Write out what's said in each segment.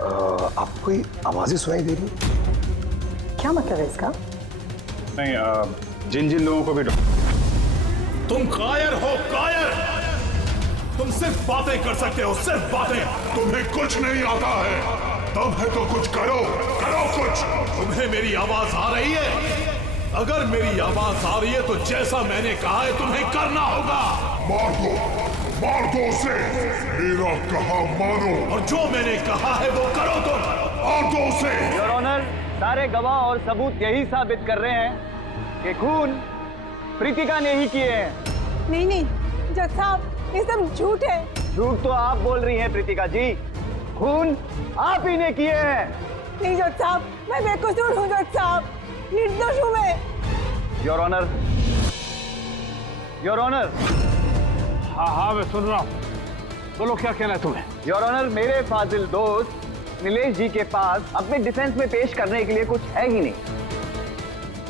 आपको कोई आवाजें सुनाई दे रही? क्या मतलब है इसका? नहीं, जिन जिन लोगों को भी तुम कायर हो, कायर। तुम सिर्फ बातें कर सकते हो, सिर्फ बातें। तुम्हें कुछ नहीं आता है। तब है तो कुछ करो, करो कुछ। तुम्हें मेरी आवाज आ रही है? अगर मेरी आवाज आ रही है तो जैसा मैंने कहा है तुम्हें करना होगा। मार दो उसे। मेरा कहा मानो और जो मैंने कहा है वो करो तुम। मार दो उसे। योर ऑनर, सारे गवाह और सबूत यही साबित कर रहे हैं कि खून प्रीतिका ने ही किए हैं। नहीं नहीं जज साहब, ये सब झूठ है। झूठ तो आप बोल रही हैं प्रीतिका जी, खून आप ही ने किए हैं। नहीं जज साहब, मैं बेकसूर हूँ जज साहब, निर्दोष हूँ मैं। Your honour, your honour. हाँ, मैं सुन रहा हूँ। बोलो, क्या कहना है तुम्हें? योर ऑनर, मेरे फाजिल दोस्त नीलेश जी के पास अपने डिफेंस में पेश करने के लिए कुछ है ही नहीं।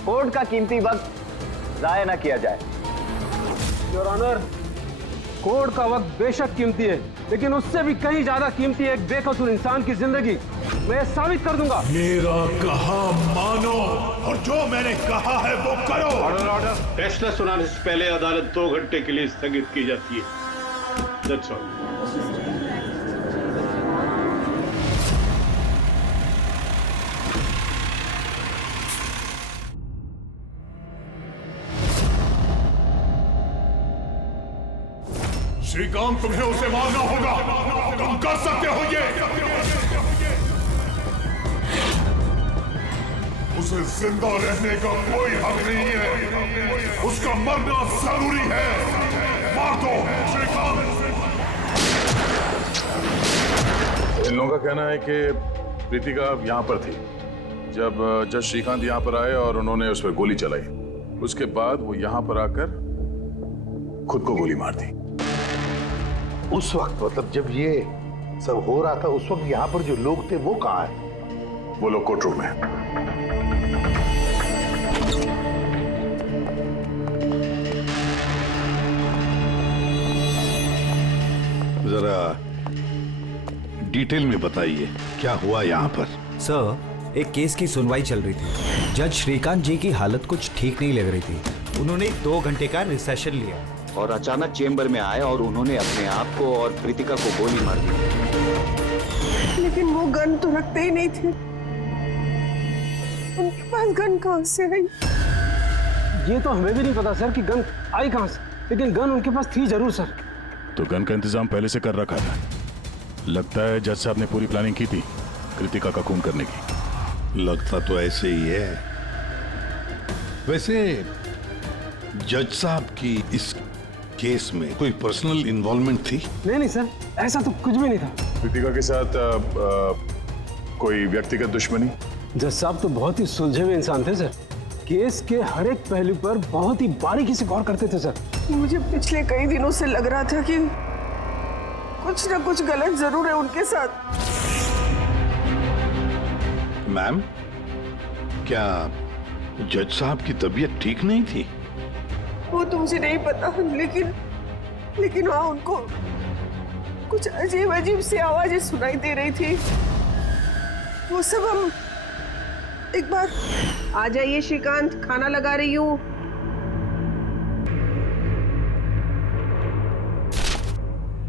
कोर्ट का कीमती वक्त जाया ना किया जाए। योर ऑनर, कोर्ट का वक्त बेशक कीमती है, लेकिन उससे भी कहीं ज्यादा कीमती है एक बेकसूर इंसान की जिंदगी। मैं साबित कर दूंगा। मेरा कहा मानो और जो मैंने कहा है वो करो। ऑर्डर। फैसला सुनाने से पहले अदालत 2 घंटे के लिए स्थगित की जाती है। That's all. श्रीकांत, तुम्हें उसे मारना होगा। तुम कर सकते हो ये। उसे जिंदा रहने का कोई हक नहीं है। उसका मरना जरूरी है। मार दो श्रीकांत। इन लोगों का कहना है कि प्रीतिका यहाँ पर थी जब जज श्रीकांत यहाँ पर आए और उन्होंने उस पर गोली चलाई। उसके बाद वो यहाँ पर आकर खुद को गोली मार दी। उस वक्त मतलब जब ये सब हो रहा था, उस वक्त यहाँ पर जो लोग थे वो कहाँ है? वो लोग कोर्ट रूम में। जरा डिटेल में बताइए क्या हुआ यहाँ पर? सर, एक केस की सुनवाई चल रही थी। जज श्रीकांत जी की हालत कुछ ठीक नहीं लग रही थी। उन्होंने 2 घंटे का रिसेशन लिया और अचानक चेंबर में आए और उन्होंने अपने आप को और प्रीतिका को गोली मार दी। लेकिन वो गन तो रखते ही नहीं थे। उनके पास गन कहाँ से आई? ये तो हमें भी नहीं पता सर कि गन आई कहाँ से, लेकिन गन उनके पास थी जरूर सर। तो गन का इंतजाम पहले से कर रखा था। लगता है जज साहब ने पूरी प्लानिंग की थी कृतिका का खून करने की। लगता तो ऐसे ही है। वैसे जज साहब की इस केस में कोई पर्सनल इन्वॉल्वमेंट थी? नहीं सर, ऐसा तो कुछ भी नहीं था। कृतिका के साथ कोई व्यक्तिगत दुश्मनी? जज साहब तो बहुत ही सुलझे हुए इंसान थे सर। केस के हर एक पहलू पर बहुत ही बारीकी से गौर करते थे सर। मुझे पिछले कई दिनों से लग रहा था कि कुछ ना कुछ गलत जरूर है उनके साथ। मैम, क्या जज साहब की तबीयत ठीक नहीं थी? वो तो मुझे नहीं पता, लेकिन वहाँ उनको कुछ अजीब अजीब सी आवाजें सुनाई दे रही थी। वो सब हम एक बार। आ जाइए श्रीकांत, खाना लगा रही हूँ।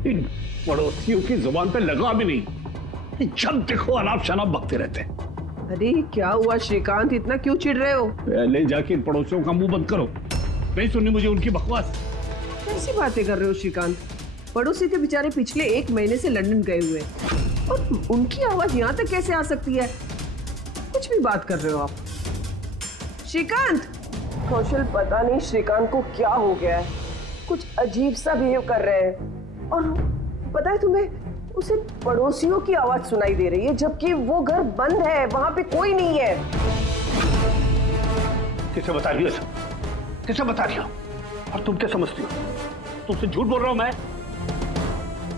इन पड़ोसियों की जुबान पे लगा भी नहीं। जब देखो अनाप शनाप बकते रहते हैं। अरे क्या हुआ श्रीकांत, इतना क्यों चिढ़ रहे हो? पहले जाके इन पड़ोसियों का मुंह बंद करो। नहीं सुननी मुझे उनकी बकवास। कैसी बातें कर रहे हो श्रीकांत? पड़ोसी तो बेचारे पिछले 1 महीने से लंदन गए हुए, और उनकी आवाज यहाँ तक कैसे आ सकती है? कुछ भी बात कर रहे हो आप श्रीकांत। कौशल, पता नहीं श्रीकांत को क्या हो गया है, कुछ अजीब सा बिहेव कर रहे हैं। और पता है तुम्हें, उसे पड़ोसियों की आवाज सुनाई दे रही है, जबकि वो घर बंद है, वहां पे कोई नहीं है। किसे बता रही हो सब? किसे बता रही हो? और तुम क्या समझती हो? तुमसे झूठ बोल रहा हूं मैं?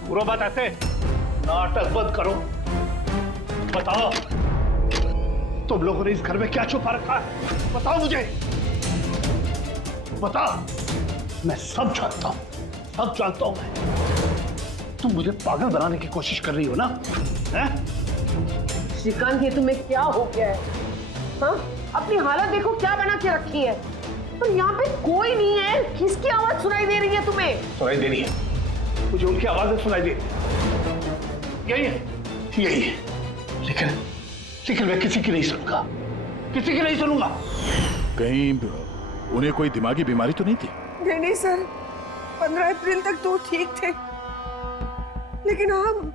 पूरा बात ऐसे नाटक बंद करो। बताओ, तुम लोगों ने इस घर में क्या छुपा रखा है? बताओ मुझे, बताओ। मैं सब जानता हूं, सब जानता हूं मैं। तुम मुझे पागल बनाने की कोशिश कर रही हो ना? हैं? श्रीकांत, ये तुम्हें क्या हो गया है? हाँ, अपनी हालत देखो क्या बना के रखी है। पर यहाँ पे कोई नहीं है, किसकी आवाज सुनाई दे रही है तुम्हें? सुनाई दे रही है, मुझे उनकी आवाजें सुनाई दे रही है। यही है, लेकिन मैं किसी की नहीं सुनूंगा, किसी की नहीं सुनूंगा। कहीं उन्हें कोई दिमागी बीमारी तो नहीं थी? नहीं सर, 15 अप्रैल तक तो ठीक थे, लेकिन हम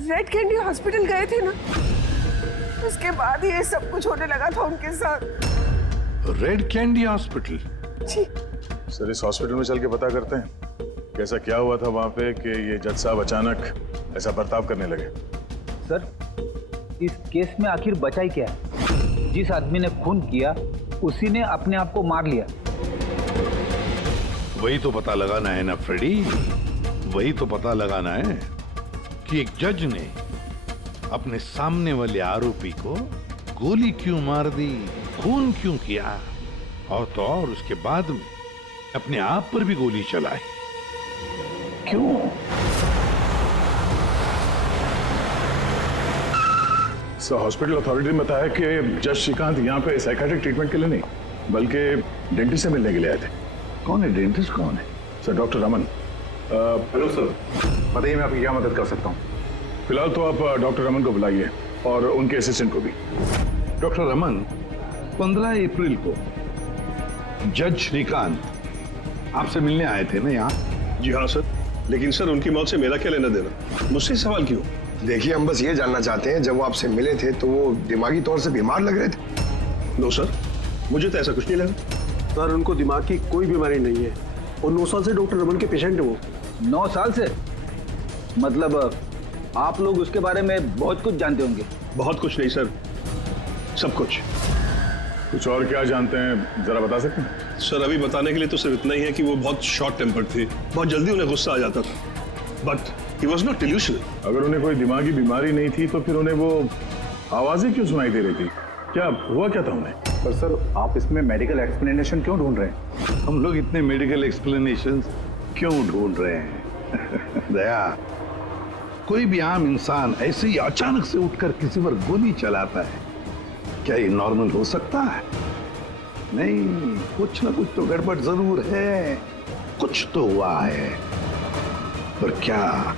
रेड कैंडी हॉस्पिटल गए थे ना, उसके बाद ये सब कुछ होने लगा था उनके साथ। Red candy hospital? जी सर, इस हॉस्पिटल में चल के पता करते हैं कैसा क्या हुआ था वहां पे कि ये जज साहब अचानक ऐसा बर्ताव करने लगे। सर, इस केस में आखिर बचा ही क्या है? जिस आदमी ने खून किया उसी ने अपने आप को मार लिया। वही तो पता लगाना है ना फ्रेडी, वही तो पता लगाना है कि एक जज ने अपने सामने वाले आरोपी को गोली क्यों मार दी, खून क्यों किया, और तो और उसके बाद में अपने आप पर भी गोली चलाई। क्यों? सर, हॉस्पिटल अथॉरिटी ने बताया कि जज श्रीकांत यहाँ पे साइकियाट्रिक ट्रीटमेंट के लिए नहीं बल्कि डेंटिस्ट से मिलने के लिए आए थे। कौन है डेंटिस्ट? कौन है? Sir, doctor Raman. Hello sir, बताइए मैं आपकी क्या मदद कर सकता हूँ? फिलहाल तो आप डॉक्टर रमन को बुलाइए और उनके असिस्टेंट को भी। डॉक्टर रमन, 15 अप्रैल को जज श्रीकांत आपसे मिलने आए थे ना यहाँ? जी हाँ सर, लेकिन सर उनकी मौत से मेरा क्या लेना देना? मुझसे सवाल क्यों? देखिए, हम बस ये जानना चाहते हैं, जब वो आपसे मिले थे तो वो दिमागी तौर से बीमार लग रहे थे? नो सर, मुझे तो ऐसा कुछ नहीं लगा। सर, उनको दिमाग की कोई बीमारी नहीं है और 9 साल से डॉक्टर रमन के पेशेंट है वो। 9 साल से? मतलब आप लोग उसके बारे में बहुत कुछ जानते होंगे। बहुत कुछ नहीं सर, सब कुछ। कुछ और क्या जानते हैं, जरा बता सकते हैं? सर, अभी बताने के लिए तो सिर्फ इतना ही है कि वो बहुत शॉर्ट टेम्पर्ड थे, बहुत जल्दी उन्हें गुस्सा आ जाता था, but he was not delusional. अगर उन्हें कोई दिमागी बीमारी नहीं थी तो फिर उन्हें वो आवाजें क्यों सुनाई दे रही थी? क्या हुआ क्या था उन्हें? पर सर, आप इसमें मेडिकल एक्सप्लेनेशन क्यों ढूंढ रहे हैं? हम लोग इतने मेडिकल एक्सप्लेनेशन क्यों ढूंढ रहे हैं? दया, कोई भी आम इंसान ऐसे ही अचानक से उठकर किसी पर गोली चलाता है, क्या ये नॉर्मल हो सकता है? नहीं, कुछ ना कुछ तो गड़बड़ जरूर है, कुछ तो हुआ है, पर क्या?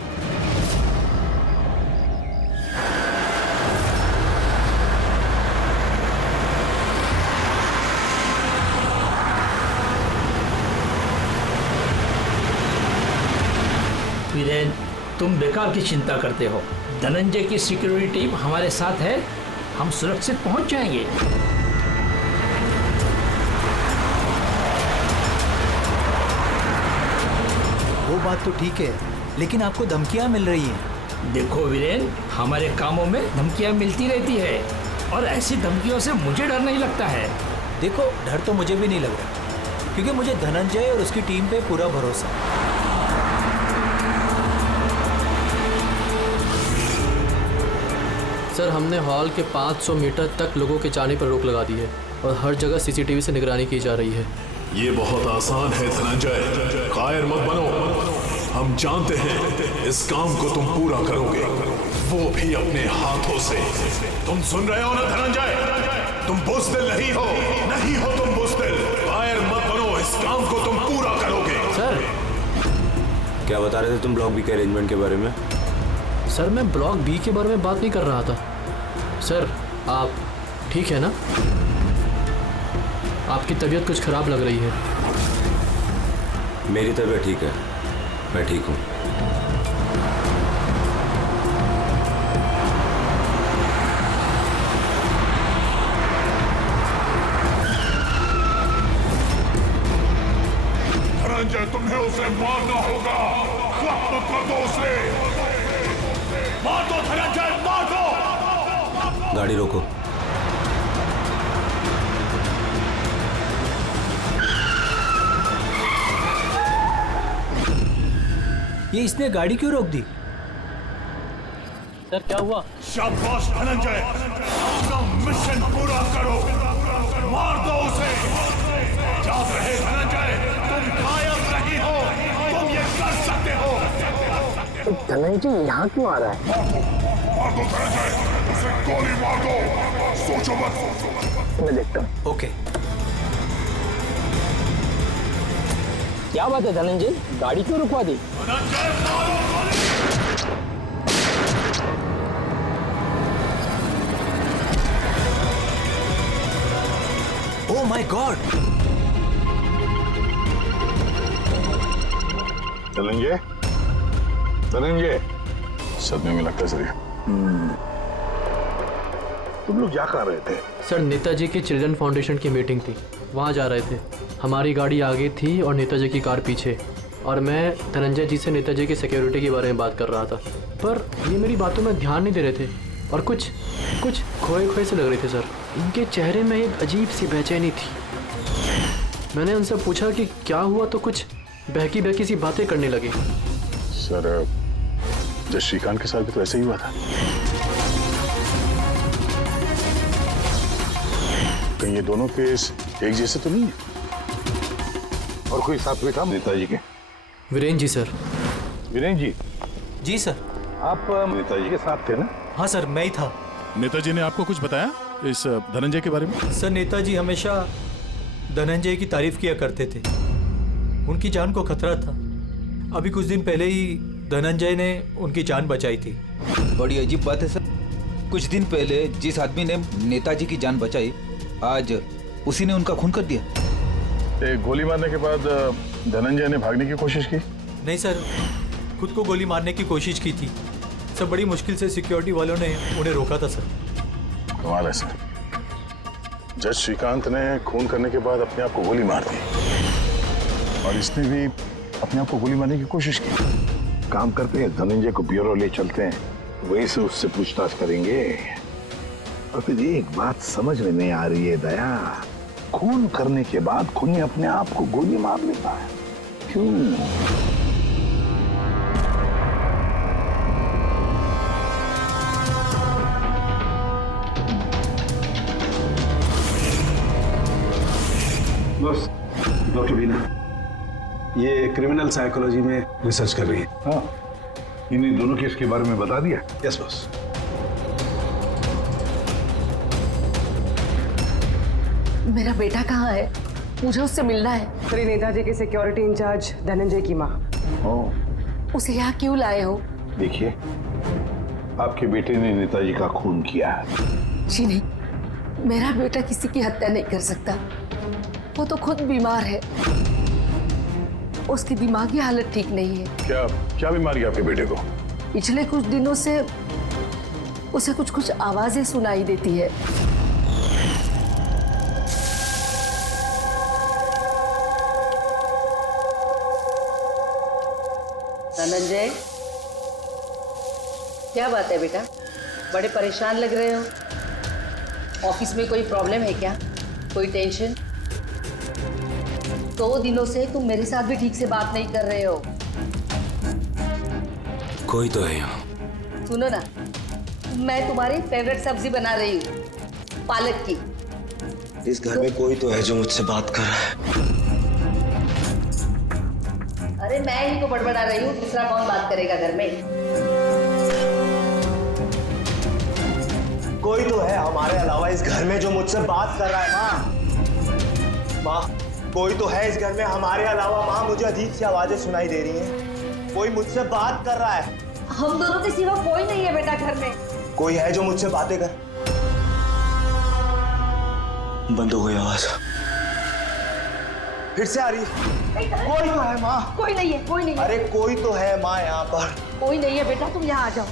वीरेन, तुम बेकार की चिंता करते हो। धनंजय की सिक्योरिटी टीम हमारे साथ है, हम सुरक्षित पहुंच जाएंगे। वो बात तो ठीक है, लेकिन आपको धमकियां मिल रही हैं। देखो वीरेन, हमारे कामों में धमकियां मिलती रहती है और ऐसी धमकियों से मुझे डर नहीं लगता है। देखो, डर तो मुझे भी नहीं लग रहा, क्योंकि मुझे धनंजय और उसकी टीम पे पूरा भरोसा है। सर, हमने हॉल के 500 मीटर तक लोगों के जाने पर रोक लगा दी है और हर जगह सीसीटीवी से निगरानी की जा रही है। ये बहुत आसान है धनंजय, कायर मत बनो। हम जानते हैं इस काम को तुम पूरा करोगे, वो भी अपने हाथों से। तुम सुन रहे हो ना धनंजय? तुम बुज़दिल नहीं हो, नहीं हो तुम बुज़दिल। कायर मत बनो, इस काम को तुम पूरा करोगे। सर, क्या बता रहे थे तुम ब्लॉक बी के अरेंजमेंट के बारे में? सर, मैं ब्लॉक बी के बारे में बात नहीं कर रहा था। सर, आप ठीक है ना? आपकी तबीयत कुछ खराब लग रही है। मेरी तबीयत ठीक है, मैं ठीक हूँ। धनंजय, तुम्हें उसे मारना होगा। खत्म कर दो उसे, मार दो धनंजय, मार दो। गाड़ी रोको। ये इसने गाड़ी क्यों रोक दी? सर, क्या हुआ? शाबाश धनंजय, अपना मिशन पूरा करो, मार दो उसे। याद रहे धनंजय, तुम कायर नहीं हो, तुम ये कर सकते हो। धनंजय यहाँ क्यों आ रहा है? उसे गोली मार दो, सोचो मत। मैं देखता हूँ। ओके। क्या बात है धनंजय, गाड़ी क्यों रुकवा दी? Oh my God! Dhananjay, Dhananjay, सदमे में लगता है सर। तुम लोग जा कर रहे थे? सर नेताजी की चिल्ड्रन फाउंडेशन की मीटिंग थी, वहाँ जा रहे थे। हमारी गाड़ी आगे थी और नेताजी की कार पीछे, और मैं धनंजय जी से नेताजी की सिक्योरिटी के बारे में बात कर रहा था, पर ये मेरी बातों में ध्यान नहीं दे रहे थे और कुछ खोए खोए से लग रहे थे सर। इनके चेहरे में एक अजीब सी बेचैनी थी। मैंने उनसे पूछा कि क्या हुआ, तो कुछ बहकी सी बातें करने लगे। सर जब श्रीकांत के साथ भी तो ऐसे ही हुआ था। कहीं ये दोनों केस एक जैसे तो नहीं है? और कोई साथ में था नेताजी के? वीरेन जी सर। वीरेन जी? जी सर। आप नेताजी के साथ थे ना? हाँ सर, मैं ही था। नेताजी ने आपको कुछ बताया इस धनंजय के बारे में? सर नेताजी हमेशा धनंजय की तारीफ किया करते थे। उनकी जान को खतरा था। अभी कुछ दिन पहले ही धनंजय ने उनकी जान बचाई थी। बड़ी अजीब बात है सर, कुछ दिन पहले जिस आदमी ने नेताजी की जान बचाई, आज उसी ने उनका खून कर दिया। एक गोली मारने के बाद धनंजय ने भागने की कोशिश की? नहीं सर, खुद को गोली मारने की कोशिश की थी। सब बड़ी मुश्किल से सिक्योरिटी वालों ने उन्हें रोका था सर। कमाल है सर, जज श्रीकांत ने खून करने के बाद अपने आप को गोली मार दी और इसने भी अपने आप को गोली मारने की कोशिश की। काम करते हैं, धनंजय को ब्यूरो ले चलते हैं, वहीं से उससे पूछताछ करेंगे। और फिर एक बात समझ में नहीं आ रही है दया, खून करने के बाद खूनी अपने आप को गोली मार लेता है, क्यों? बस डॉक्टर बीना ये क्रिमिनल साइकोलॉजी में रिसर्च कर रही है। हाँ, इन्हीं दोनों केस के बारे में बता दिया? Yes boss. मेरा बेटा कहाँ है? मुझे उससे मिलना है। श्री नेताजी के सिक्योरिटी इंचार्ज धनंजय की माँ। उसे यहाँ क्यों लाए हो? देखिए, आपके बेटे ने नेताजी का खून किया है। जी नहीं, मेरा बेटा किसी की हत्या नहीं कर सकता। वो तो खुद बीमार है, उसकी दिमागी हालत ठीक नहीं है। क्या बीमारी है आपके बेटे को? पिछले कुछ दिनों से उसे कुछ आवाजें सुनाई देती है। धनंजय, क्या बात है बेटा? बड़े परेशान लग रहे हो। ऑफिस में कोई प्रॉब्लम है क्या? कोई टेंशन? 2 दिनों से तुम मेरे साथ भी ठीक से बात नहीं कर रहे हो। कोई तो है यहाँ। सुनो ना, मैं तुम्हारी फेवरेट सब्जी बना रही हूँ, पालक की। इस घर में कोई तो है जो मुझसे बात कर रहा है। अरे मैं ही तो बड़बड़ा रही हूँ, दूसरा कौन बात करेगा घर में? कोई तो है हमारे अलावा इस घर में जो मुझसे बात कर रहा है। माँ, कोई तो है इस घर में हमारे अलावा। माँ, मुझे अजीब सी आवाजें सुनाई दे रही हैं। कोई मुझसे बात कर रहा है। हम दोनों के सिवा कोई नहीं है बेटा घर में। कोई है जो मुझसे बातें कर। बंद हो गई आवाज, फिर से आ रही है। कोई तो है माँ। कोई नहीं है, कोई नहीं है। अरे कोई तो है माँ यहाँ पर। कोई नहीं है बेटा, तुम यहाँ आ जाओ।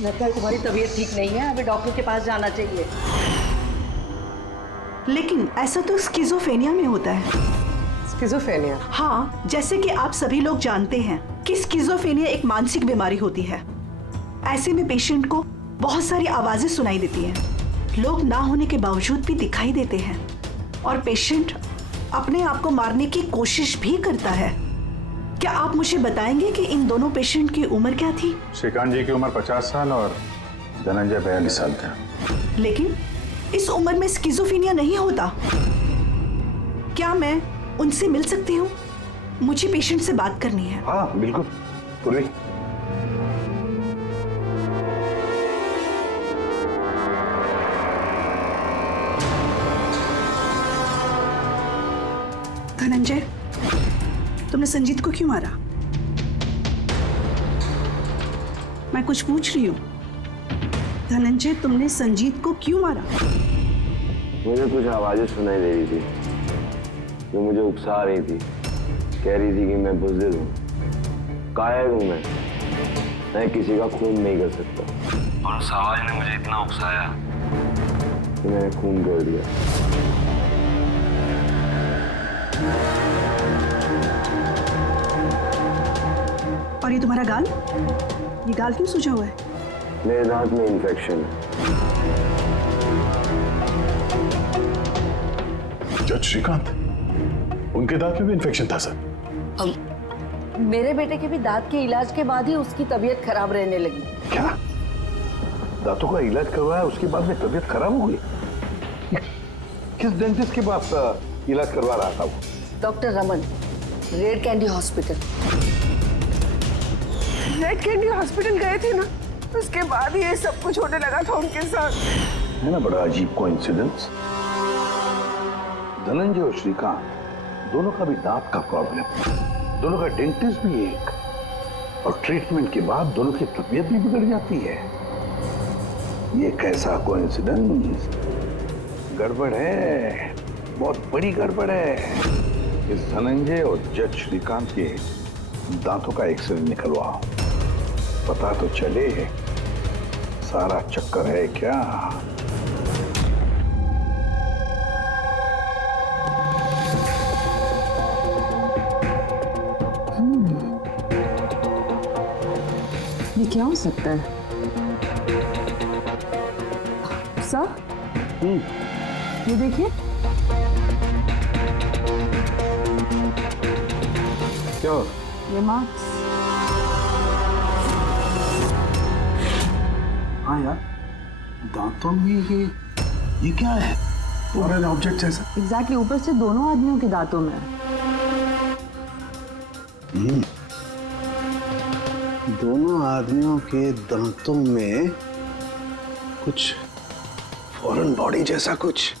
लगता है तुम्हारी तबीयत ठीक नहीं है, हमें डॉक्टर के पास जाना चाहिए। लेकिन ऐसा तो स्किज़ोफ्रेनिया में होता है। स्किज़ोफ्रेनिया? हाँ, जैसे कि आप सभी लोग जानते हैं कि स्किज़ोफ्रेनिया एक मानसिक बीमारी होती है। ऐसे में पेशेंट को बहुत सारी आवाजें सुनाई देती हैं, लोग ना होने के बावजूद भी दिखाई देते हैं, और पेशेंट अपने आप को मारने की कोशिश भी करता है। क्या आप मुझे बताएंगे कि इन दोनों पेशेंट की उम्र क्या थी? श्रीकांत जी की उम्र 50 साल और धनंजय 42 साल का। लेकिन इस उम्र में स्किज़ोफ्रेनिया नहीं होता। क्या मैं उनसे मिल सकती हूँ? मुझे पेशेंट से बात करनी है। हाँ बिल्कुल। पूर्वी, धनंजय, तुमने संजीत को क्यों मारा? मैं कुछ पूछ रही हूँ। धनंजय, तुमने संजीत को क्यों मारा? मुझे कुछ आवाजें सुनाई दे रही थी जो मुझे उकसा रही थी। कह रही थी कि मैं बुज़दिल हूँ, कायर हूँ, मैं किसी का खून नहीं कर सकता। और उस आवाज ने मुझे इतना उकसाया कि मैंने खून कर दिया। और ये तुम्हारा गाल? ये गाल क्यों सूजा हुआ है? मेरे दांत में इन्फेक्शन है। जज श्रीकांत, उनके दांत में भी इन्फेक्शन था सर? मेरे बेटे के भी दांत के इलाज के बाद ही उसकी तबीयत खराब रहने लगी। क्या? दांतों का इलाज करवाया, उसके बाद में तबीयत खराब हो गई? किस डेंटिस्ट के पास इलाज करवा रहा था वो? Doctor Raman, red candy hospital. Red candy hospital गए थे ना, उसके बाद ही ये सब कुछ होने लगा था उनके साथ। है ना बड़ा अजीब कोइंसिडेंस। धनंजय और श्रीकांत दोनों का भी दांत का प्रॉब्लम, दोनों का डेंटिस्ट भी एक, और ट्रीटमेंट के बाद दोनों की तबीयत भी बिगड़ जाती है। ये कैसा कोइंसिडेंस? गड़बड़ है, बहुत बड़ी गड़बड़ है। इस धनंजय और जज श्रीकांत के दांतों का एक्सरे निकलवाओ, पता तो चले सारा चक्कर है क्या। ये क्या हो सकता है? सर, ये देखिए। क्या? ये मार्क्स। हाँ यार, दांतों में ये क्या है? फॉरेन ऑब्जेक्ट जैसा। एग्जैक्टली, ऊपर से दोनों आदमियों के दांतों में है। दोनों आदमियों के दांतों में कुछ फॉरेन बॉडी जैसा कुछ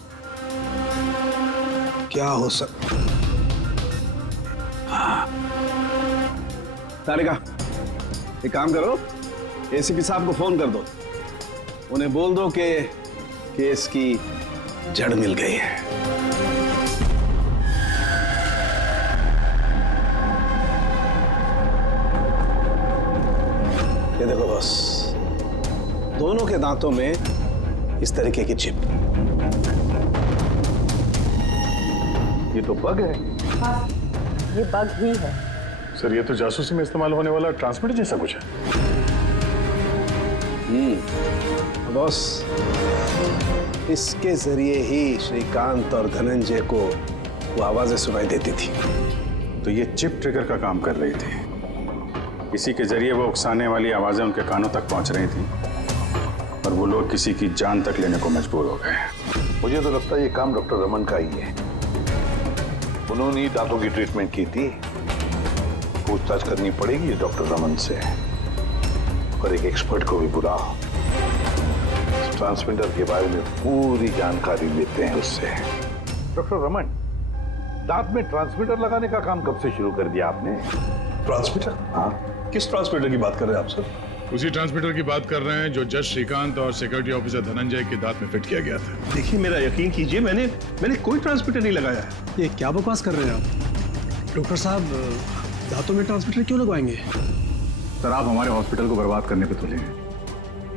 क्या हो सकता? तारिका, एक काम करो, एसीपी साहब को फोन कर दो, उन्हें बोल दो कि केस की जड़ मिल गई है। ये देखो बॉस, दोनों के दांतों में इस तरीके की चिप। ये तो बग है। हाँ, ये बग ही है। सर, ये तो जासूसी में इस्तेमाल होने वाला ट्रांसमीटर जैसा कुछ है। बॉस, इसके जरिए ही श्रीकांत और धनंजय को वो आवाजें सुनाई देती थी। तो ये चिप ट्रिगर का काम कर रही थी। इसी के जरिए वो उकसाने वाली आवाजें उनके कानों तक पहुंच रही थी और वो लोग किसी की जान तक लेने को मजबूर हो गए। मुझे तो लगता है ये काम डॉक्टर रमन का ही है। उन्होंने ही दांतों की ट्रीटमेंट की थी। पूछताछ करनी पड़ेगी डॉक्टर रमन से, और एक एक्सपर्ट को भी बुलाओ। ट्रांसमीटर के बारे में पूरी जानकारी लेते हैं उससे। डॉक्टर रमन, दांत में ट्रांसमीटर लगाने का काम कब से शुरू कर दिया आपने? ट्रांसमीटर? हाँ। किस ट्रांसमीटर की बात कर रहे हैं आप सर? उसी ट्रांसमीटर की बात कर रहे हैं जो जज श्रीकांत और सिक्योरिटी ऑफिसर धनंजय के दांत में फिट किया गया था। देखिए, मेरा यकीन कीजिए, मैंने कोई ट्रांसमीटर नहीं लगाया है। ये क्या बकवास कर रहे हैं आप? डॉक्टर साहब, दांतों में ट्रांसमीटर क्यों लगवाएंगे? सर, आप हमारे हॉस्पिटल को बर्बाद करने पे तुले हैं।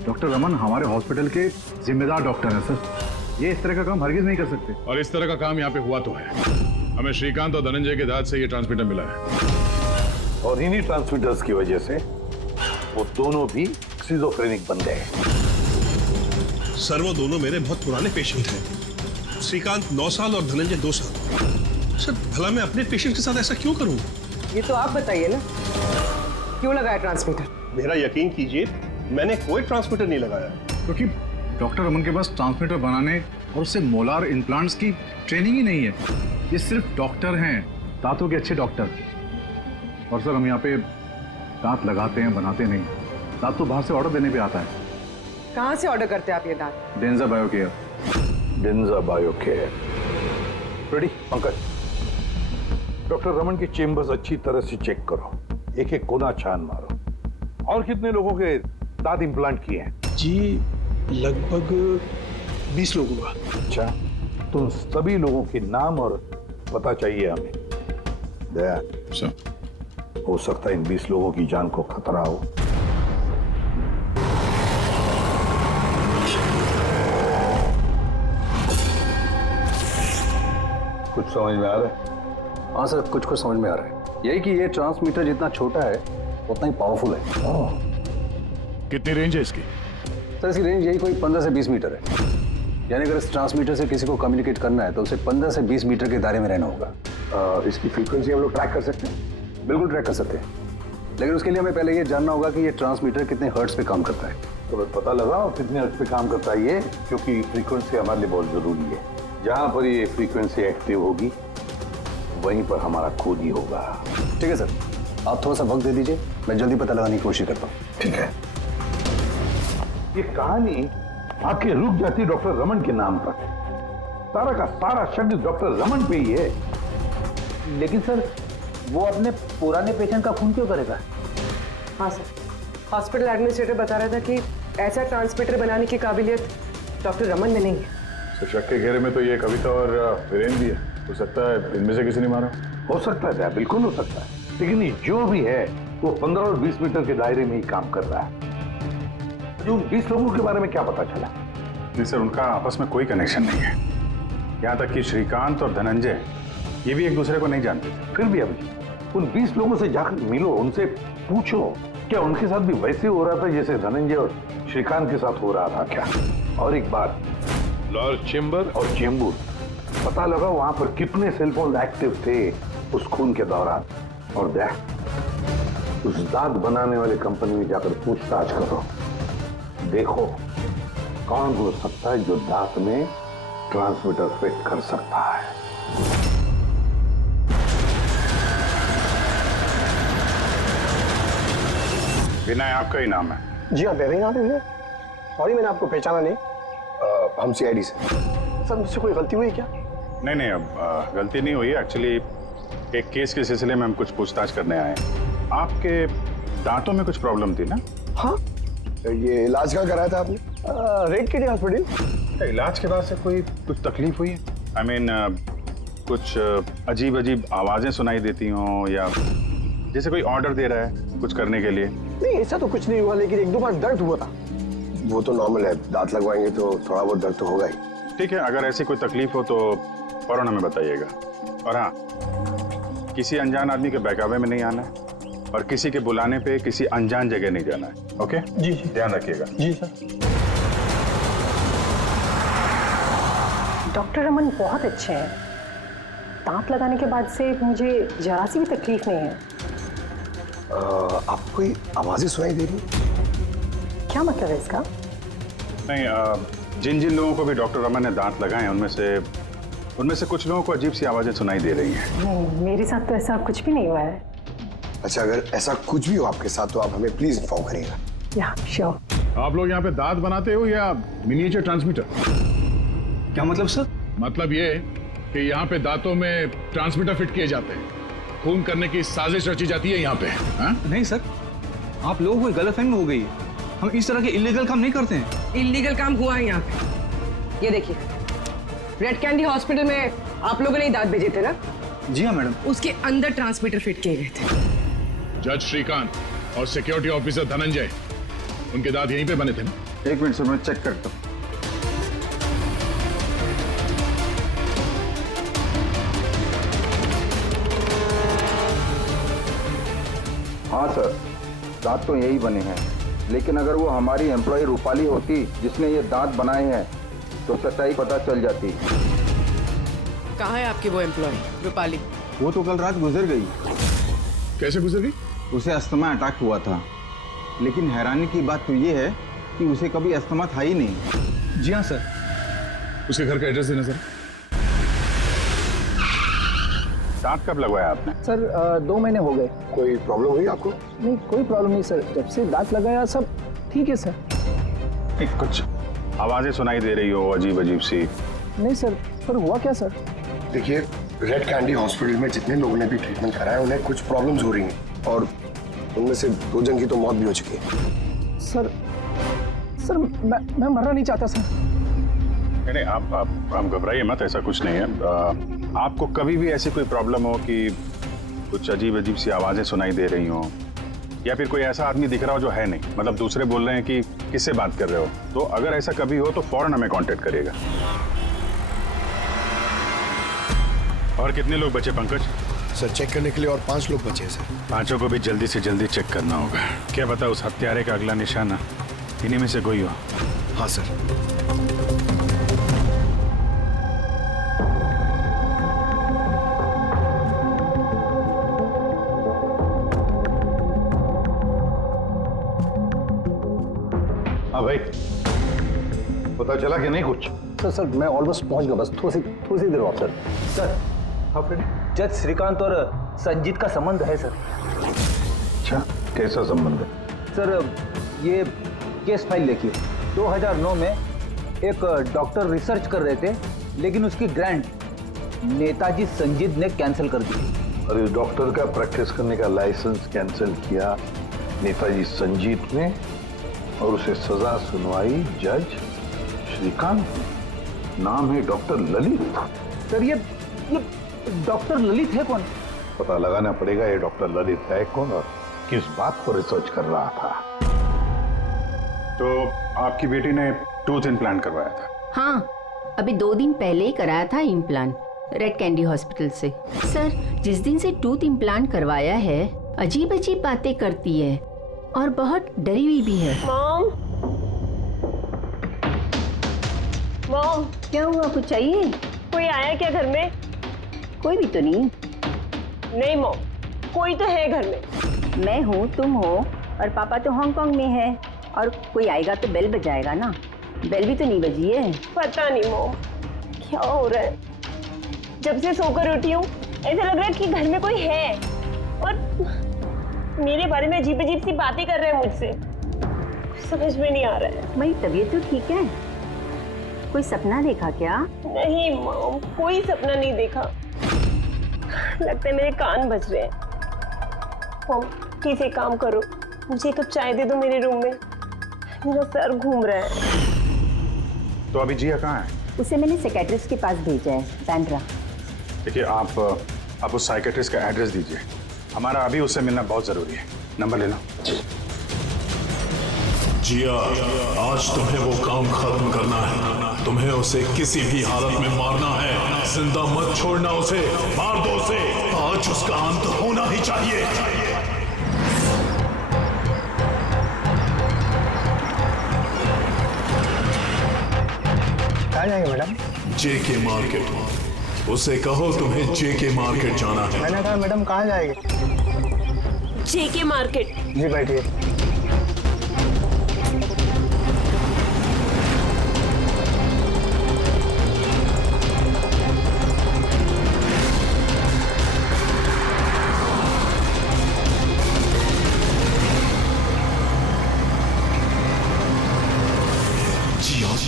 डॉक्टर रमन हमारे हॉस्पिटल के जिम्मेदार डॉक्टर हैं सर। ये इस तरह का काम हरगिज नहीं कर सकते। और इस तरह का काम यहाँ पे हुआ तो है। हमें श्रीकांत और धनंजय के दांत से ये ट्रांसमीटर मिला है, और इन्हीं ट्रांसमीटर्स की वजह से वो दोनों भी स्किज़ोफ्रेनिक बन गए। सर, वो दोनों मेरे बहुत पुराने पेशेंट हैं। श्रीकांत 9 साल और धनंजय 2 साल। सर, भला मैं अपने पेशेंट के साथ ऐसा क्यों करूं? ये तो आप बताइए ना, क्यों लगाया ट्रांसमीटर? मेरा यकीन कीजिए, मैंने कोई ट्रांसमीटर नहीं लगाया। क्योंकि डॉक्टर रमन के पास ट्रांसमीटर बनाने और उससे मोलार इम्प्लांट्स की ट्रेनिंग ही नहीं है। ये सिर्फ डॉक्टर हैं, दांतों के अच्छे डॉक्टर। और सर, हम यहाँ पे दांत लगाते हैं, बनाते नहीं। दांत तो बाहर से ऑर्डर देने पे आता है। कहाँ से ऑर्डर करते हैं आप ये दांत? डेंजा बायोकेयर। डेंजा बायोकेयर। रेडी पंकज? डॉक्टर रमन की चेम्बर्स अच्छी तरह से चेक करो, एक एक कोना छान मारो। और कितने लोगों के दांत इम्प्लांट किए हैं? जी लगभग 20 लोगों का। अच्छा, तो उन सभी लोगों के नाम और पता चाहिए हमें। दया, हो सकता है इन 20 लोगों की जान को खतरा हो। कुछ समझ में आ रहा है? हाँ सर, कुछ कुछ समझ में आ रहा है। यही कि ये ट्रांसमीटर जितना छोटा है उतना ही पावरफुल है। कितनी रेंज है इसकी? सर इसकी रेंज यही कोई 15 से 20 मीटर है। यानी अगर इस ट्रांसमीटर से किसी को कम्युनिकेट करना है तो उसे 15 से 20 मीटर के दायरे में रहना होगा। इसकी फ्रीक्वेंसी हम लोग ट्रैक कर सकते हैं? बिल्कुल ट्रैक कर सकते हैं, लेकिन उसके लिए हमें पहले ये जानना होगा कि ये ट्रांसमीटर कितने हर्ट्ज पे काम करता है। तो पता लगाओ कितने हर्ट्ज पे काम करता है ये, क्योंकि फ्रीक्वेंसी हमारे लिए बहुत जरूरी है। जहां पर ये फ्रीक्वेंसी एक्टिव होगी वहीं पर हमारा खोज ही होगा। ठीक है सर, आप थोड़ा सा वक्त दे दीजिए, मैं जल्दी पता लगाने की कोशिश करता हूँ। ठीक है। ये कहानी आके रुक जाती डॉक्टर रमन के नाम पर। सारा का सारा शक डॉक्टर रमन पे ही है। लेकिन सर वो अपने पुराने पेशेंट का खून क्यों करेगा? हाँ सर, हॉस्पिटल एडमिनिस्ट्रेटर बता रहा था कि ऐसा ट्रांसमीटर बनाने की काबिलियत डॉक्टर रमन में नहीं है। तो शक के घेरे में तो ये कविता और वीरेन भी है। हो सकता है इनमें से किसी ने मारा। हो सकता है, बिल्कुल हो सकता है, लेकिन ये जो भी है वो 15 और 20 मीटर के दायरे में ही काम कर रहा है। जो 20 लोगों के बारे में क्या पता चला? नहीं सर, उनका आपस में कोई कनेक्शन नहीं है। यहाँ तक कि श्रीकांत और धनंजय ये भी एक दूसरे को नहीं जानते थे। फिर भी अभी उन 20 लोगों से जाकर मिलो, उनसे पूछो क्या उनके साथ भी वैसे हो रहा था जैसे धनंजय और श्रीकांत के साथ हो रहा था क्या? और एक बात, लॉर्ड चेम्बर और चेंबूर, पता लगा वहां पर कितने सेलफोन एक्टिव थे उस खून के दौरान। और देख, उस दांत बनाने वाले कंपनी में जाकर पूछताछ करो, देखो कौन हो सकता है जो दांत में ट्रांसमीटर फिट कर सकता है। विनय आपका ही नाम है? जी हाँ, मेरा ही नाम है। सॉरी, मैंने आपको पहचाना नहीं। हम सीआईडी से। सर मुझसे कोई गलती हुई क्या? नहीं, अब गलती नहीं हुई। एक्चुअली एक केस के सिलसिले में हम कुछ पूछताछ करने आए हैं। आपके दांतों में कुछ प्रॉब्लम थी ना? हाँ, ये इलाज कहाँ कराया था आपने? रेड किडी हॉस्पिटल। इलाज के बाद से कोई कुछ तकलीफ हुई? आई मीन कुछ अजीब अजीब आवाजें सुनाई देती हों, या जैसे कोई ऑर्डर दे रहा है कुछ करने के लिए? नहीं, ऐसा तो कुछ नहीं हुआ, लेकिन एक दो बार दर्द हुआ था। वो तो नॉर्मल है, दांत लगवाएंगे तो थोड़ा बहुत दर्द तो होगा ही। ठीक है, अगर ऐसी कोई तकलीफ हो तो फौरन हमें बताइएगा। और हाँ, किसी अनजान आदमी के बहकावे में नहीं आना है और किसी के बुलाने पे किसी अनजान जगह नहीं जाना है। ओके जी, ध्यान रखिएगा। जी सर। डॉक्टर रमन बहुत अच्छे हैं। दांत लगाने के बाद से मुझे जरा सी भी तकलीफ नहीं है। आपको कोई आवाजें सुनाई दे रही? क्या मतलब है इसका? नहीं, जिन जिन लोगों को भी डॉक्टर रमन ने दांत लगाए हैं उनमें से कुछ लोगों को अजीब सी आवाजें सुनाई दे रही हैं। नहीं, मेरे साथ तो ऐसा कुछ भी नहीं हुआ है। अच्छा, अगर ऐसा कुछ भी हो आपके साथ तो आप हमें प्लीज इन्फॉर्म करिएगा। या श्योर। आप लोग यहाँ पे दांत बनाते हो या मिनिएचर ट्रांसमीटर? क्या मतलब सर? मतलब ये कि यहाँ पे दांतों में ट्रांसमीटर फिट किए जाते हैं, खून करने की साजिश रची जाती है यहाँ पे। हा? नहीं सर, आप लोगों को गलतफहमी हो गई है। हम इस तरह के इलीगल काम नहीं करते हैं। इलीगल काम हुआ है यहाँ पे। ये देखिए, रेड कैंडी हॉस्पिटल में आप लोगों ने ही दांत भेजे थे ना? जी हाँ मैडम। उसके अंदर ट्रांसमीटर फिट किए गए थे। जज श्रीकांत और सिक्योरिटी ऑफिसर धनंजय, उनके दांत यहीं पे बने थे ना? एक मिनट सर, मैं चेक करता हूँ। हाँ सर, दांत तो यही बने हैं, लेकिन अगर वो हमारी एम्प्लॉय रूपाली होती जिसने ये दांत बनाए हैं तो सच्चाई पता चल जाती। कहाँ है आपकी वो एम्प्लॉय रूपाली? वो तो कल रात गुजर गई। कैसे गुजर गई? उसे अस्थमा अटैक हुआ था, लेकिन हैरानी की बात तो ये है कि उसे कभी अस्थमा था ही नहीं। जी हाँ सर। उसके घर का एड्रेस देना सर। दांत कब लगवाया आपने? सर 2 महीने हो गए। कोई प्रॉब्लम हुई आपको? नहीं, कोई प्रॉब्लम नहीं सर, जब से दांत लगाया सब ठीक है सर। कुछ आवाजें सुनाई दे रही हो अजीब अजीब सी? नहीं सर, पर हुआ क्या सर? देखिए, रेड कैंडी हॉस्पिटल में जितने लोगों ने भी ट्रीटमेंट कराया उन्हें कुछ प्रॉब्लम्स हो रही हैं और उनमें से 2 जन की तो मौत भी हो चुकी है। सर मैं मरना नहीं चाहता सर। नहीं, आप घबराइए मत, ऐसा कुछ नहीं है। आपको कभी भी ऐसी कोई प्रॉब्लम हो कि कुछ अजीब सी आवाजें सुनाई दे रही हो या फिर कोई ऐसा आदमी दिख रहा हो जो है नहीं, मतलब दूसरे बोल रहे हैं कि किससे बात कर रहे हो, तो अगर ऐसा कभी हो तो फौरन हमें कांटेक्ट करिएगा। और कितने लोग बचे पंकज? सर चेक करने के लिए और 5 लोग बचे हैं सर। 5 को भी जल्दी से जल्दी चेक करना होगा। क्या पता उस हत्यारे का अगला निशाना इन्हीं में से कोई हो। हाँ सर। हाँ भाई, पता चला कि नहीं कुछ? सर मैं ऑलमोस्ट पहुंच गया, बस थोड़ी सी देर और सर। सर हाँ फ्रेंड, जज श्रीकांत और संजीत का संबंध है सर। अच्छा, कैसा संबंध है? सर ये केस फाइल देखिए। 2009 में एक डॉक्टर रिसर्च कर रहे थे, लेकिन उसकी ग्रांट नेताजी संजीत ने कैंसिल कर दी। और इस डॉक्टर का प्रैक्टिस करने का लाइसेंस कैंसिल किया नेताजी संजीत ने और उसे सजा सुनवाई जज श्रीकांत ने। नाम है डॉक्टर ललित। सर ये डॉक्टर ललित है कौन? पता लगाना पड़ेगा ये डॉक्टर ललित है कौन और किस बात पर रिसर्च कर रहा था। तो आपकी बेटी ने टूथ इम्प्लांट करवाया था? हाँ, अभी 2 दिन पहले ही कराया था इम्प्लांट रेड कैंडी हॉस्पिटल से। सर जिस दिन से टूथ इम्प्लांट करवाया है अजीब अजीब बातें करती है और बहुत डरी हुई भी है। मॉम क्या हुआ, कुछ चाहिए? कोई आया क्या घर में? कोई भी तो नहीं। नहीं मॉम, कोई तो है घर में। मैं हूँ, तुम हो और पापा तो हांगकांग में है और कोई आएगा तो बेल बजाएगा ना। बेल भी तो नहीं बजी है। पता नहीं मॉम क्या हो रहा है, जब से सोकर उठी हूँ ऐसा लग रहा है कि घर में कोई है और मेरे बारे में अजीब अजीब सी बातें कर रहे हैं मुझसे। समझ में नहीं आ रहा है। मेरी तबीयत तो ठीक है। कोई सपना देखा क्या? नहीं मॉम, कोई सपना नहीं देखा। लगता है मेरे कान बज रहे हैं। मॉम प्लीज एक काम करो, मुझे 1 कप चाय दे दो मेरे रूम में, मेरा सर घूम रहा है। तो अभी जिया कहाँ है? उसे मैंने साइकियाट्रिस्ट के पास भेजा है, बैंड्रा। देखिए आप उस साइकियाट्रिस्ट का एड्रेस दीजिए, हमारा अभी उससे मिलना बहुत जरूरी है। नंबर ले लो। जिया, आज तुम्हें वो काम खत्म करना है। तुम्हें उसे किसी भी हालत में मारना है। जिंदा मत छोड़ना उसे, मार दो उसे। आज उसका अंत होना ही चाहिए। कहाँ जाएंगे मैडम? जेके मार्केट। उसे कहो तुम्हें जेके मार्केट जाना है। मैंने कहा मैडम कहाँ जाएंगे? जेके मार्केट। जी बैठिए।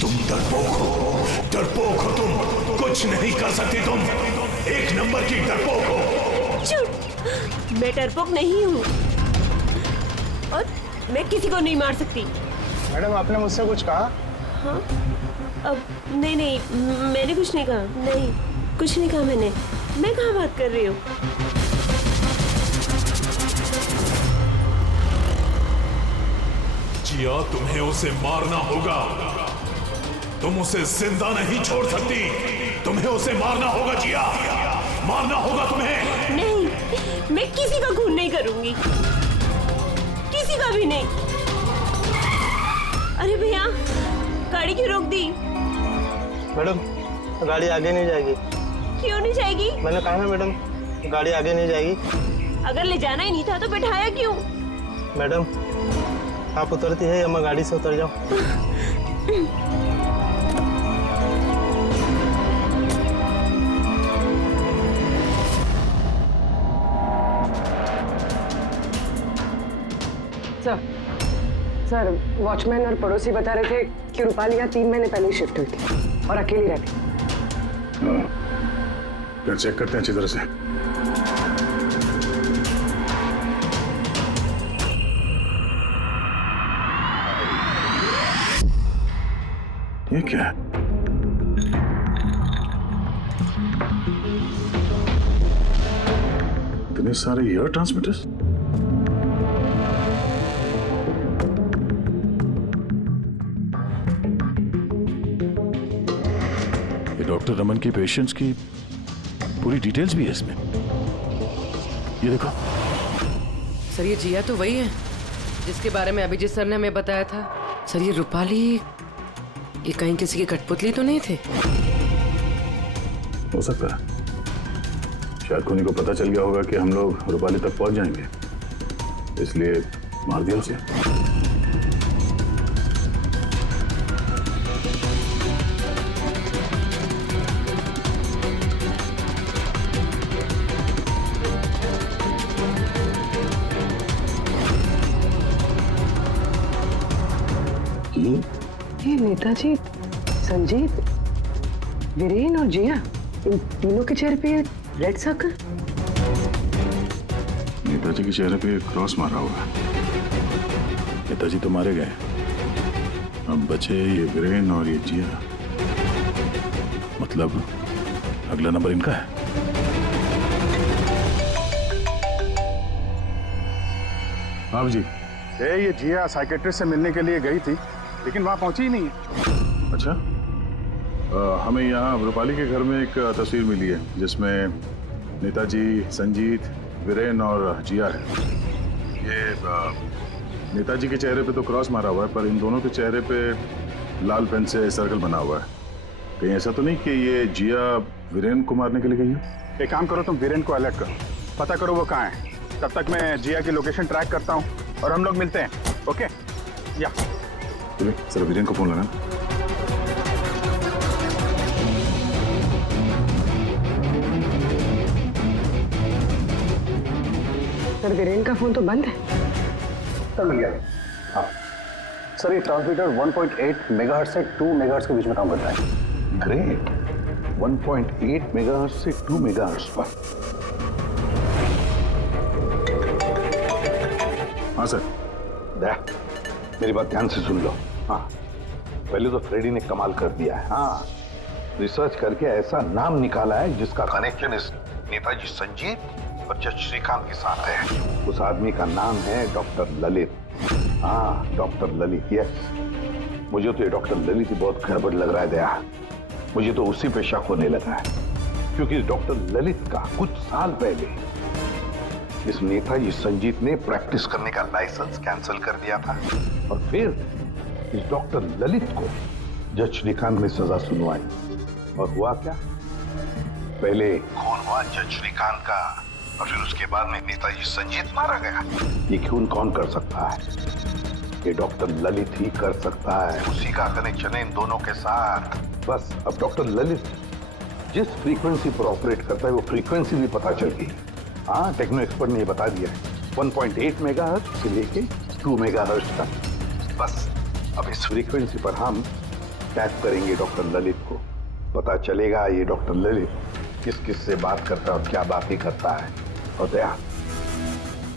तुम डरपोक हो तुम, कुछ नहीं कर सकती तुम, 1 नंबर की डरपोक हो। चुप, मैं डरपोक नहीं हूँ और मैं किसी को नहीं मार सकती। मैडम आपने मुझसे कुछ कहा? हाँ अब नहीं, मैंने कुछ नहीं कहा। नहीं, कुछ नहीं कहा मैंने। मैं कहाँ बात कर रही हूँ? जिया, तुम्हें उसे मारना होगा। तुम उसे जिंदा नहीं छोड़ सकती, तुम्हें उसे मारना होगा जिया, मारना होगा तुम्हें। नहीं, मैं किसी का खून नहीं करूंगी, किसी का भी नहीं। अरे भैया, गाड़ी क्यों रोक दी? मैडम गाड़ी आगे नहीं जाएगी। क्यों नहीं जाएगी? मैंने कहा ना मैडम, गाड़ी आगे नहीं जाएगी। अगर ले जाना ही नहीं था तो बैठाया क्यों? मैडम आप उतरती है या मैं गाड़ी से उतर जाऊं? सर वॉचमैन और पड़ोसी बता रहे थे कि रूपाली यहाँ 3 महीने पहले शिफ्ट हुई थी और अकेली रहती। फिर चेक करते हैं अच्छी तरह से। ये क्या है? इतने सारे एयर ट्रांसमिटर्स। ये डॉक्टर रमन की पेशेंट्स की पूरी डिटेल्स भी है इसमें। ये देखो। सर ये जिया तो वही है जिसके बारे में अभिजीत सर ने हमें बताया था। सर ये रूपाली, ये कहीं किसी की कठपुतली तो नहीं थे? हो सकता है, शायद खुनी को पता चल गया होगा कि हम लोग रूपाली तक पहुंच जाएंगे, इसलिए मार दिया उसे। ये नेताजी, संजीत, वीरेन और जिया, इन तीनों के चेहरे पे रेड सर्कल। नेताजी के चेहरे पे क्रॉस मारा हुआ। नेताजी तो मारे गए, अब बचे ये वीरेन और ये जिया। मतलब अगला नंबर इनका है। हाँ जी, ये जिया साइकेट्रिस्ट से मिलने के लिए गई थी, लेकिन वहां पहुंची ही नहीं है। अच्छा, हमें यहाँ रूपाली के घर में एक तस्वीर मिली है जिसमें नेताजी, संजीत, वीरेन और जिया है। ये नेताजी के चेहरे पे तो क्रॉस मारा हुआ है, पर इन दोनों के चेहरे पे लाल पेन से सर्कल बना हुआ है। कहीं ऐसा तो नहीं कि ये जिया वीरेन को मारने के लिए गई है? एक काम करो, तुम वीरेन को अलर्ट करो, पता करो वो कहाँ है। तब तक मैं जिया की लोकेशन ट्रैक करता हूँ और हम लोग मिलते हैं। ओके? या चलिए, सर वीरेन को फोन लगाना। सर वीरेन का फोन तो बंद है। सर मिल गया। हाँ सर, ये ट्रांसमीटर 1.8 मेगाहर्ट्ज से 2 मेगाहर्ट्ज के बीच में काम करता है। ग्रेट, 1.8 मेगाहर्ट्ज से 2 मेगाहर्ट्ज पर। हाँ सर। दया, मेरी बात ध्यान से सुन लो। हाँ, पहले तो फ्रेडी ने कमाल कर दिया है। हाँ, रिसर्च करके ऐसा नाम निकाला है जिसका कनेक्शन इस नेताजी संजीत और जज श्रीकांत के साथ है। उस आदमी का नाम है डॉक्टर ललित। हाँ, डॉक्टर ललित। यस, मुझे तो ये डॉक्टर ललित ही बहुत गड़बड़ लग रहा है दया। मुझे तो उसी पे शक होने लगा है, क्योंकि डॉक्टर ललित का कुछ साल पहले इस नेताजी संजीत ने प्रैक्टिस करने का लाइसेंस कैंसिल कर दिया था, और फिर इस डॉक्टर ललित को जज श्रीकांत ने सजा सुनवाई। और हुआ क्या? पहले खून हुआ जज श्रीकांत का, और फिर उसके बाद में नेताजी संजीत मारा गया। ये खून कौन कर सकता है? ये डॉक्टर ललित ही कर सकता है। उसी का कनेक्शन है इन दोनों के साथ। बस अब डॉक्टर ललित जिस फ्रीक्वेंसी पर ऑपरेट करता है वो फ्रीक्वेंसी भी पता चल गई। हाँ, टेक्नो एक्सपर्ट ने ये बता दिया है, 1.8 मेगाहर्ट्ज से लेके 2 मेगाहर्ट्ज तक। बस अब इस फ्रीक्वेंसी पर हम टैप करेंगे डॉक्टर ललित को, पता चलेगा ये डॉक्टर ललित किस किस से बात करता है और क्या बातें करता है। और दया,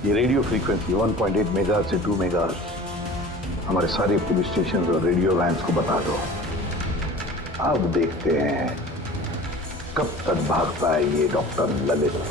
ये रेडियो फ्रीक्वेंसी 1.8 मेगाहर्ट्ज से 2 मेगाहर्ट्ज हमारे सारे पुलिस स्टेशन और रेडियो वैन्स को बता दो। अब देखते हैं कब तक भागता है ये डॉक्टर ललित।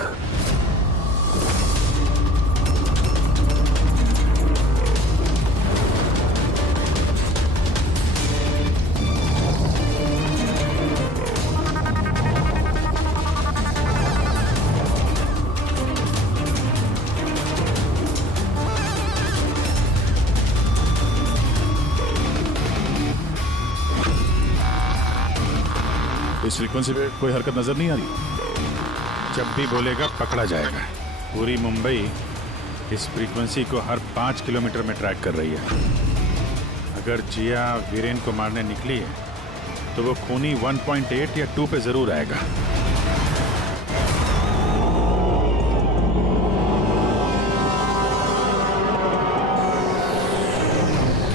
इस फ्रीक्वेंसी पे कोई हरकत नजर नहीं आ रही। जब भी बोलेगा पकड़ा जाएगा। पूरी मुंबई इस फ्रीक्वेंसी को हर 5 किलोमीटर में ट्रैक कर रही है। अगर जिया वीरेन को मारने निकली है तो वो खूनी 1.8 या 2 पे जरूर आएगा।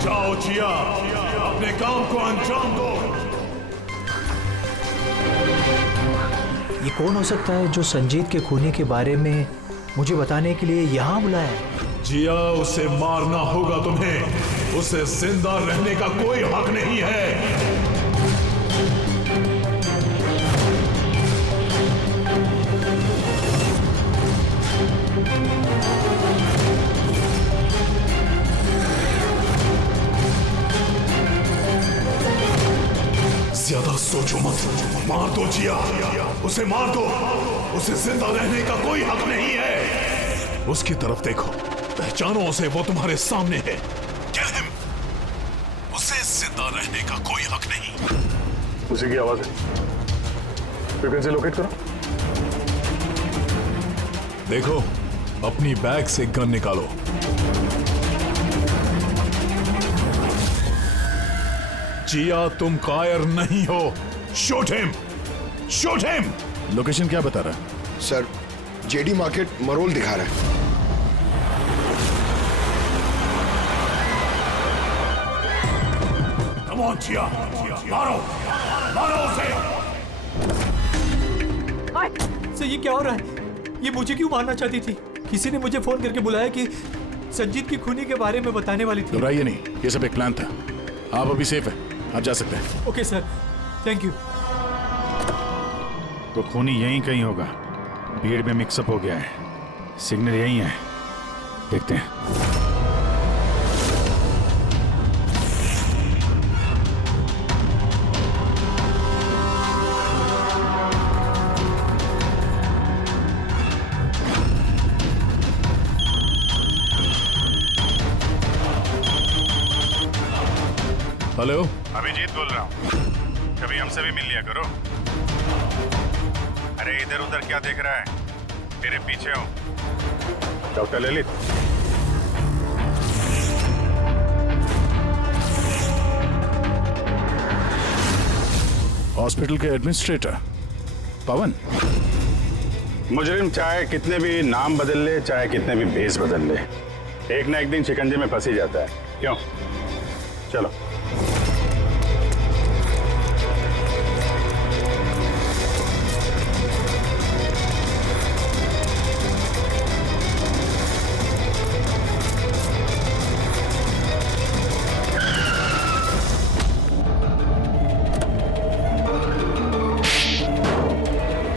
जाओ जिया, अपने काम को अंजाम दो। ये कौन हो सकता है जो संजीत के खूनी के बारे में मुझे बताने के लिए यहाँ बुलाया है? जिया, उसे मारना होगा तुम्हें। उसे जिंदा रहने का कोई हक नहीं है। ज्यादा सोचो मत, मार दो जिया, उसे मार दो। उसे जिंदा रहने का कोई हक नहीं है। उसकी तरफ देखो, पहचानो उसे, वो तुम्हारे सामने है। Kill him। उसे जिंदा रहने का कोई हक नहीं। उसी की आवाज है, फ्रीक्वेंसी लोकेट करो। देखो, अपनी बैग से गन निकालो। जिया, तुम कायर नहीं हो। Shoot him, shoot him. Location क्या बता रहा है? सर, जेडी मार्केट मरोल दिखा रहा है। कम ऑन जिया, मारो, मारो उसे। सर ये क्या हो रहा है? ये मुझे क्यों मारना चाहती थी? किसी ने मुझे फोन करके बुलाया कि संजीत की खूनी के बारे में बताने वाली थी। घबराइए नहीं, ये सब एक प्लान था। आप अभी सेफ है, आप जा सकते हैं। Okay sir, thank you. तो खूनी यहीं कहीं होगा, भीड़ में मिक्सअप हो गया है। सिग्नल यहीं है, देखते हैं। हेलो, अभिजीत बोल रहा हूँ। कभी हमसे भी मिल लिया करो। अरे इधर उधर क्या देख रहा है? मेरे पीछे हो। डॉक्टर ललित। हॉस्पिटल के एडमिनिस्ट्रेटर पवन। मुजरिम चाहे कितने भी नाम बदल ले, चाहे कितने भी भेस बदल ले, एक ना एक दिन शिकंजे में फंस ही जाता है। क्यों? चलो।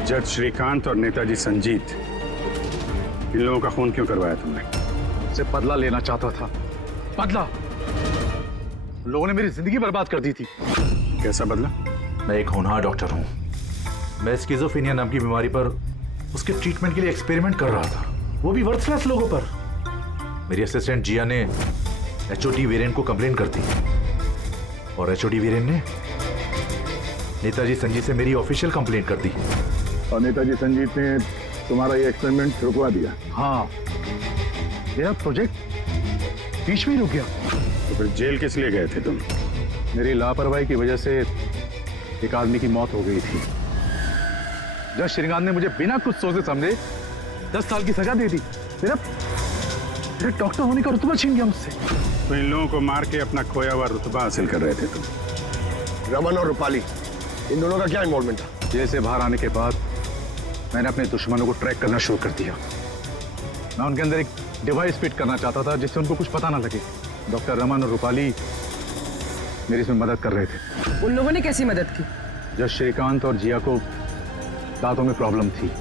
जज श्रीकांत और नेताजी संजीत, इन लोगों का खून क्यों करवाया तुमने? से बदला लेना चाहता था। बदला? लोगों ने मेरी जिंदगी बर्बाद कर दी थी। कैसा बदला? मैं एक होनहार डॉक्टर हूँ। मैं स्किज़ोफ्रेनिया नाम की बीमारी पर उसके ट्रीटमेंट के लिए एक्सपेरिमेंट कर रहा था, वो भी वर्थलेस लोगों पर। मेरी असिस्टेंट जिया ने एचओडी वीरेन को कंप्लेन कर दी और एचओडी वीरेन ने नेताजी संजीत से मेरी ऑफिशियल कंप्लेंट कर दी। और नेताजी संजीत ने तुम्हारा ये एक्सपेरिमेंट रुकवा दिया? हाँ, मेरा प्रोजेक्ट बीच में रुक गया। तो फिर जेल किस लिए गए थे तुम? मेरी लापरवाही की वजह से एक आदमी की मौत हो गई थी। जज श्रीकांत ने मुझे बिना कुछ सोचे समझे 10 साल की सजा दे दी। मेरा डॉक्टर होने का रुतबा छीन गया मुझसे। तो इन लोगों को मार के अपना खोया हुआ रुतबा हासिल कर रहे थे तुम। रमन और रूपाली, इन दोनों का क्या इन्वॉल्वमेंट था? जेल से बाहर आने के बाद मैंने अपने दुश्मनों को ट्रैक करना शुरू कर दिया। मैं उनके अंदर एक डिवाइस फिट करना चाहता था जिससे उनको कुछ पता ना लगे। डॉक्टर रमन और रूपाली मेरी इसमें मदद कर रहे थे। उन लोगों ने कैसी मदद की? जज श्रीकांत और जिया को दांतों में प्रॉब्लम थी।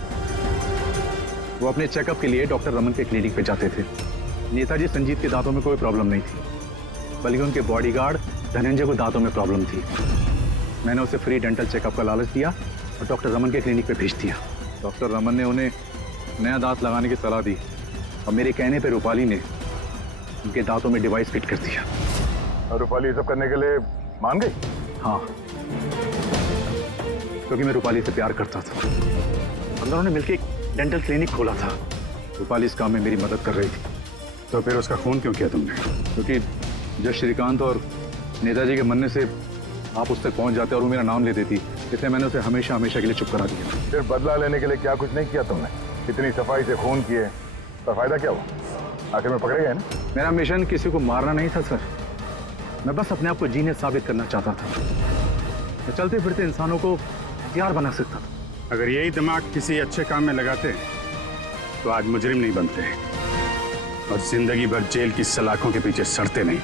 वो अपने चेकअप के लिए डॉक्टर रमन के क्लिनिक पे जाते थे। नेताजी संजीत के दांतों में कोई प्रॉब्लम नहीं थी, बल्कि उनके बॉडीगार्ड धनंजय को दांतों में प्रॉब्लम थी। मैंने उसे फ्री डेंटल चेकअप का लालच दिया और डॉक्टर रमन के क्लिनिक पे भेज दिया। डॉक्टर रमन ने उन्हें नया दांत लगाने की सलाह दी और मेरे कहने पे रूपाली ने उनके दांतों में डिवाइस फिट कर दिया। और रूपाली ये सब करने के लिए मान गई? हाँ, क्योंकि मैं रूपाली से प्यार करता था। हम दोनों ने मिलकर एक डेंटल क्लिनिक खोला था। रूपाली इस काम में मेरी मदद कर रही थी। तो फिर उसका खून क्यों किया तुमने? क्योंकि जब श्रीकांत और नेताजी के मरने से आप उस तक पहुंच जाते और वो मेरा नाम ले देती, इसलिए मैंने उसे हमेशा हमेशा के लिए चुप करा दिया। फिर बदला लेने के लिए क्या कुछ नहीं किया तुमने? इतनी सफाई से खून किए तो फायदा क्या हुआ? आखिर में पकड़े गए ना? मेरा मिशन किसी को मारना नहीं था सर, मैं बस अपने आप को जीनियस साबित करना चाहता था। मैं चलते फिरते इंसानों को हथियार बना सकता था। अगर यही दिमाग किसी अच्छे काम में लगाते तो आज मुजरिम नहीं बनते और जिंदगी भर जेल की सलाखों के पीछे सड़ते नहीं।